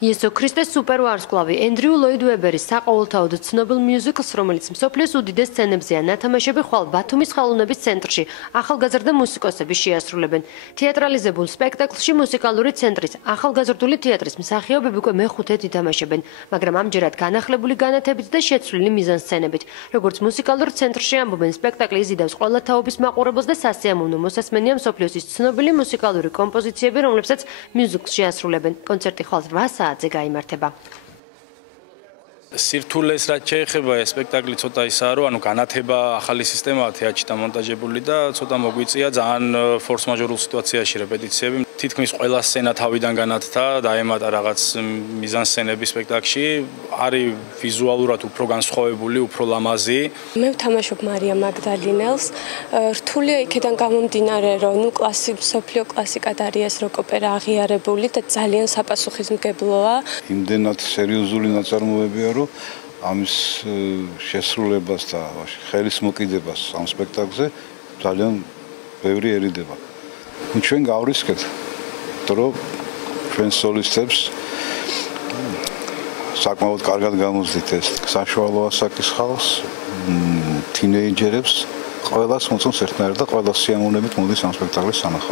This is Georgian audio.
იესო ქრისტეს სუპერვარსკვლავი ენდრიუ ლოიდ ვებერის საყოველთაოდ ცნობილ მიუზიკლს, რომელიც მსოფლიოს უდიდეს სცენებზეა ნათამაშები, ხვალ ბათუმის ხელოვნების ცენტრში ახალგაზრდა მუსიკოსები შეასრულებენ. თეატრალიზებულ სპექტაკლში მუსიკალური ცენტრის ახალგაზრდული თეატრის მსახიობები უკვე მეხუთედ ითამაშებენ, მაგრამ ამჯერად განახლებული განათებით და შეცვლილი მიზანსცენებით. როგორც მუსიკალურ ცენტრში ამბობენ, სპექტაკლი იზიდავს ყველა თაობის მაყურებელს და სასიამოვნო მოსასმენია მსოფლიოს ცნობილი მუსიკალური კომპოზიციები, რომლებსაც მიუზიკლს შეასრულებენ. კონცერტი ხვალ 8 საათზე გაიმართება. სირთულეს რაც შეეხება ეს სპექტაკლი ცოტა ისაა, რომ განათება ახალი სისტემაა თეატრში დამონტაჟებული და ცოტა მოგვიწია ძალიან ფორს-მაჟორულ სიტუაციაში რეპეტიციები. თითქმის ყველა სცენა თავიდან განათდა, დაემატა რაღაც მიზანსცენები სპექტაკლში, არის ვიზუალურად უფრო განსხვავებული, უფრო ლამაზი. მე ვთამაშობ მარია მაგდალინელს. რთულია იქიდან გამომდინარე, რომ მსოფლიო კლასიკად არის ეს როკ-ოპერა აღიარებული და ძალიან საპასუხისმგებლოა. იმდენად სერიოზული ნაწარმოებია, რომ ამის შესრულებას და ხელის მოკიდებას ამ სპექტაკლზე ძალიან ბევრი ერიდება. ჩვენ გავრისკეთ, რომ ჩვენ სოლისტებს საკმაოდ კარგად გამოვზდით ეს საშუალო ასაკის ხალხს, თინეიჯერებს, ყველას მოწონს ერთნაირად და ყველა სიამოვნებით მოდის ამ სპექტაკლის სანახავად.